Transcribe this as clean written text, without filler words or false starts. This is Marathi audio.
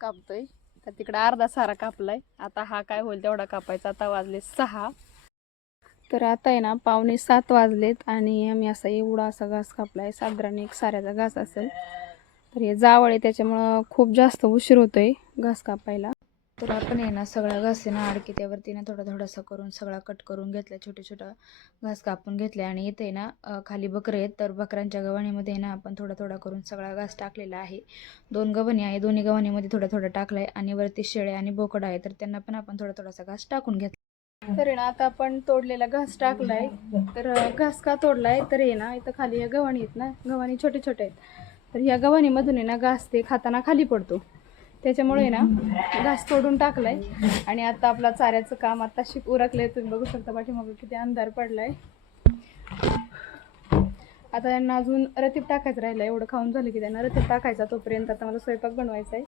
कापतोय तर तिकडे अर्धा सारा कापलाय. आता हा काय होईल तेवढा कापायचा. आता वाजले 6. तर आता आहे ना 6:45 वाजलेत आणि आम्ही असा एवढा असा घास कापलाय. साधारण एक साऱ्याचा घास असेल. तर हे जावळ आहे त्याच्यामुळं खूप जास्त उशीर होतोय घास कापायला. तर आपण आहे ना सगळा घास आहे ना आडकी त्यावरती ना थोडासा करून सगळा कट करून घेतला. छोटा घास कापून घेतले आणि इथे ना खाली बकरे आहेत. तर बकऱ्यांच्या गव्हाणीमध्ये ना आपण थोडा करून सगळा घास टाकलेला आहे. 2 गव्हाणी आहे. दोन्ही गव्हाणीमध्ये थोडा टाकलाय आणि वरती शेळे आणि बोकड आहे. तर त्यांना पण आपण थोडासा घास टाकून घेतला. तर ना आता आपण तोडलेला घास टाकलाय. तर घास का तोडलाय तर आहे ना इथं खाली या गव्हाणी आहेत ना, गव्हाणी छोटे आहेत. तर या गव्हाणीमधून आहे ना घास ते खाताना खाली पडतो. त्याच्यामुळे ना घास तोडून टाकलाय आणि आता आपला चाऱ्याचं काम आता उरकलंय. तुम्ही बघू शकता पाठीमागे किती अंधार पडलाय. आता त्यांना अजून रतीब टाकायचं राहिलं. एवढं खाऊन झालं की त्यांना रतीब टाकायचा. तोपर्यंत आता मला स्वयंपाक बनवायचा आहे.